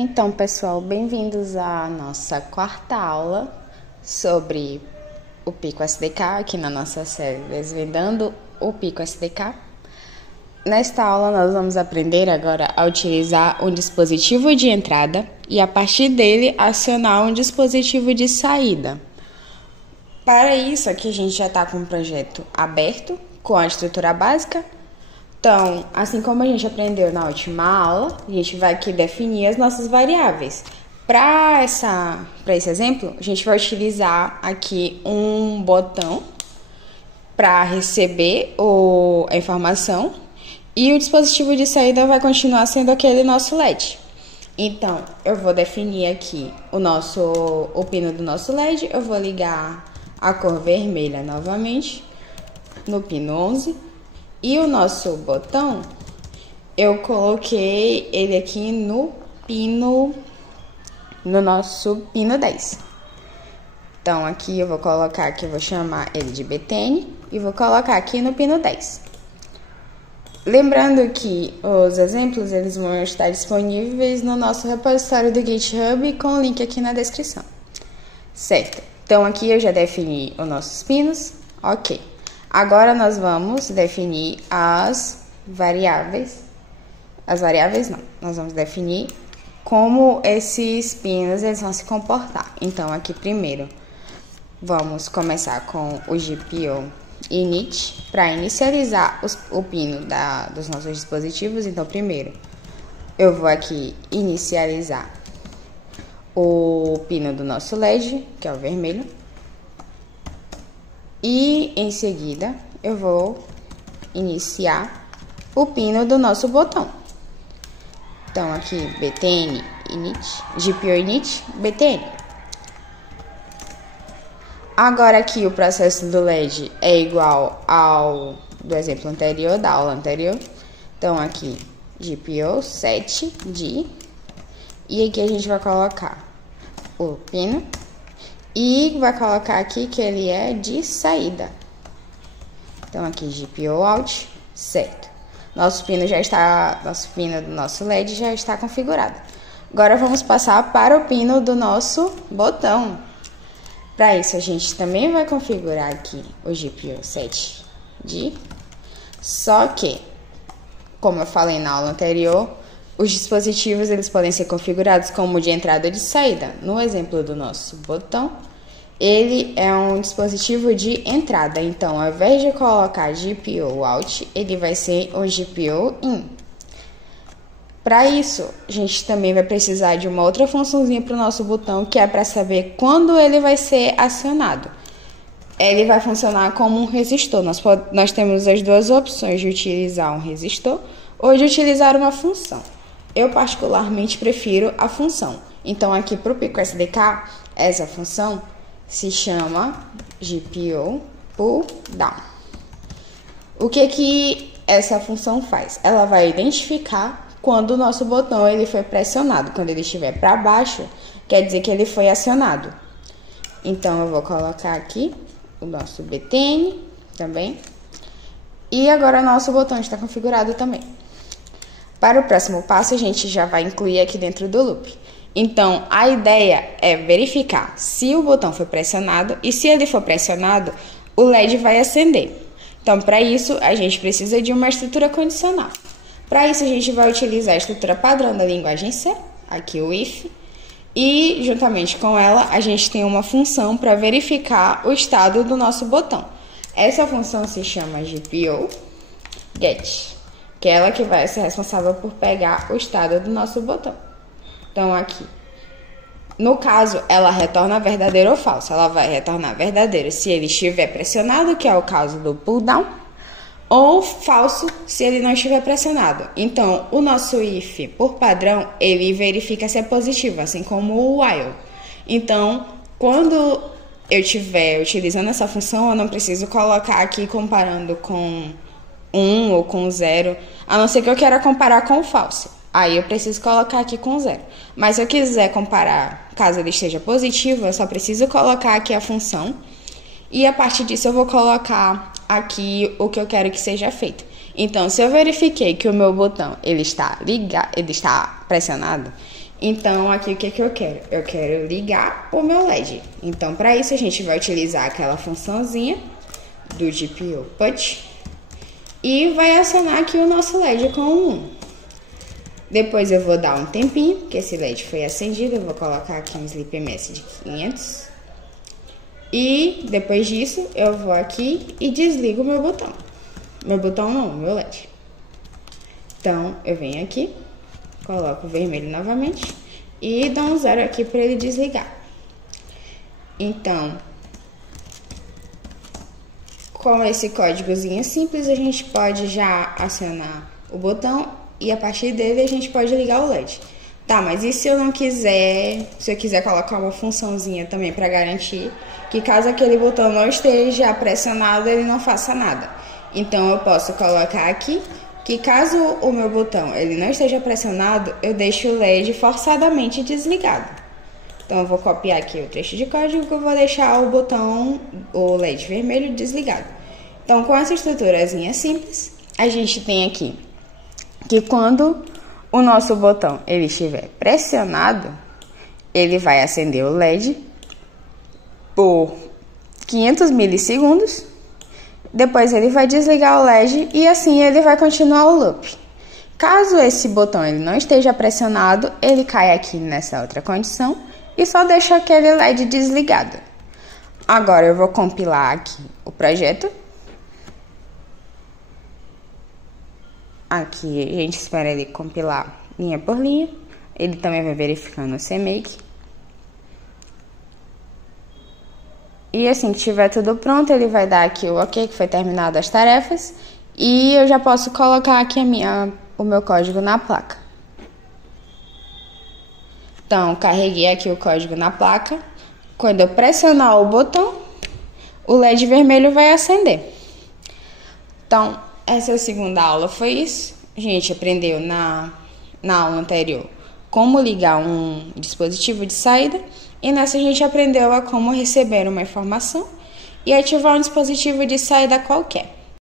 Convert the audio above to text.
Então, pessoal, bem-vindos à nossa quarta aula sobre o Pico SDK, aqui na nossa série Desvendando o Pico SDK. Nesta aula, nós vamos aprender agora a utilizar um dispositivo de entrada e, a partir dele, acionar um dispositivo de saída. Para isso, aqui a gente já está com um projeto aberto, com a estrutura básica. Então, assim como a gente aprendeu na última aula, a gente vai aqui definir as nossas variáveis. Para esse exemplo, a gente vai utilizar aqui um botão para receber a informação e o dispositivo de saída vai continuar sendo aquele nosso LED. Então, eu vou definir aqui o pino do nosso LED, eu vou ligar a cor vermelha novamente no pino 11. E o nosso botão, eu coloquei ele aqui no nosso pino 10. Então, aqui eu vou colocar eu vou chamar ele de BTN e vou colocar aqui no pino 10. Lembrando que os exemplos, eles vão estar disponíveis no nosso repositório do GitHub com o link aqui na descrição. Certo? Então, aqui eu já defini os nossos pinos, ok. Agora, nós vamos definir as variáveis. Nós vamos definir como esses pinos eles vão se comportar. Então, aqui primeiro, vamos começar com o GPO init para inicializar o pino dos nossos dispositivos. Então, primeiro, eu vou aqui inicializar o pino do nosso LED, que é o vermelho. E em seguida eu vou iniciar o pino do nosso botão. Então aqui btn init, GPO init, btn. Agora aqui o processo do LED é igual ao do exemplo anterior, da aula anterior. Então aqui GPO set de, e aqui a gente vai colocar o pino. E vai colocar aqui que ele é de saída. Então, aqui GPO out, certo. Nosso pino do nosso LED já está configurado. Agora, vamos passar para o pino do nosso botão. Para isso, a gente também vai configurar aqui o GPO set de. Só que, como eu falei na aula anterior, os dispositivos eles podem ser configurados como de entrada ou de saída. No exemplo do nosso botão, ele é um dispositivo de entrada. Então, ao invés de colocar GPO out, ele vai ser o GPO in. Para isso, a gente também vai precisar de uma outra funçãozinha para o nosso botão, que é para saber quando ele vai ser acionado. Ele vai funcionar como um resistor. Nós temos as duas opções de utilizar um resistor ou de utilizar uma função. Eu particularmente prefiro a função. Então, aqui para o Pico SDK, essa função se chama GPO pull down. O que essa função faz? Ela vai identificar quando o nosso botão ele foi pressionado. Quando ele estiver para baixo, quer dizer que ele foi acionado. Então, eu vou colocar aqui o nosso BTN também. E agora o nosso botão está configurado também. Para o próximo passo, a gente já vai incluir aqui dentro do loop. Então, a ideia é verificar se o botão foi pressionado e se ele for pressionado, o LED vai acender. Então, para isso, a gente precisa de uma estrutura condicional. Para isso, a gente vai utilizar a estrutura padrão da linguagem C, aqui o if, e juntamente com ela, a gente tem uma função para verificar o estado do nosso botão. Essa função se chama GPO get, que é ela que vai ser responsável por pegar o estado do nosso botão. Então, aqui, no caso, ela retorna verdadeiro ou falso. Ela vai retornar verdadeiro se ele estiver pressionado, que é o caso do pull down, ou falso se ele não estiver pressionado. Então, o nosso if, por padrão, ele verifica se é positivo, assim como o while. Então, quando eu estiver utilizando essa função, eu não preciso colocar aqui comparando com 1 ou com 0, a não ser que eu queira comparar com o falso. Aí eu preciso colocar aqui com 0. Mas se eu quiser comparar, caso ele esteja positivo, eu só preciso colocar aqui a função. E a partir disso eu vou colocar aqui o que eu quero que seja feito. Então, se eu verifiquei que o meu botão ele está pressionado, Então, aqui o que eu quero? Eu quero ligar o meu LED. Então, para isso, a gente vai utilizar aquela funçãozinha do GPIO Put e vai acionar aqui o nosso LED com o 1. Depois eu vou dar um tempinho, porque esse LED foi acendido. Eu vou colocar aqui um Sleep MS de 500. E depois disso, eu vou aqui e desligo o meu botão. Meu botão não, meu LED. Então, eu venho aqui, coloco o vermelho novamente e dou um 0 aqui para ele desligar. Então, com esse códigozinho simples, a gente pode já acionar o botão e a partir dele a gente pode ligar o LED. Tá, mas e se eu não quiser, se eu quiser colocar uma funçãozinha também para garantir que caso aquele botão não esteja pressionado, ele não faça nada. Então, eu posso colocar aqui que caso o meu botão ele não esteja pressionado, eu deixo o LED forçadamente desligado. Então, eu vou copiar aqui o trecho de código que eu vou deixar o botão, o LED vermelho desligado. Então, com essa estruturazinha simples, a gente tem aqui que quando o nosso botão ele estiver pressionado, ele vai acender o LED por 500 milissegundos. Depois ele vai desligar o LED e assim ele vai continuar o loop. Caso esse botão ele não esteja pressionado, ele cai aqui nessa outra condição e só deixa aquele LED desligado. Agora eu vou compilar aqui o projeto. Aqui a gente espera ele compilar linha por linha. Ele também vai verificando o CMake. E assim que tiver tudo pronto, ele vai dar aqui o OK, que foi terminado as tarefas. E eu já posso colocar aqui o meu código na placa. Então, carreguei aqui o código na placa. Quando eu pressionar o botão, o LED vermelho vai acender. Então, essa segunda aula foi isso. A gente aprendeu na aula anterior como ligar um dispositivo de saída. E nessa a gente aprendeu a como receber uma informação e ativar um dispositivo de saída qualquer.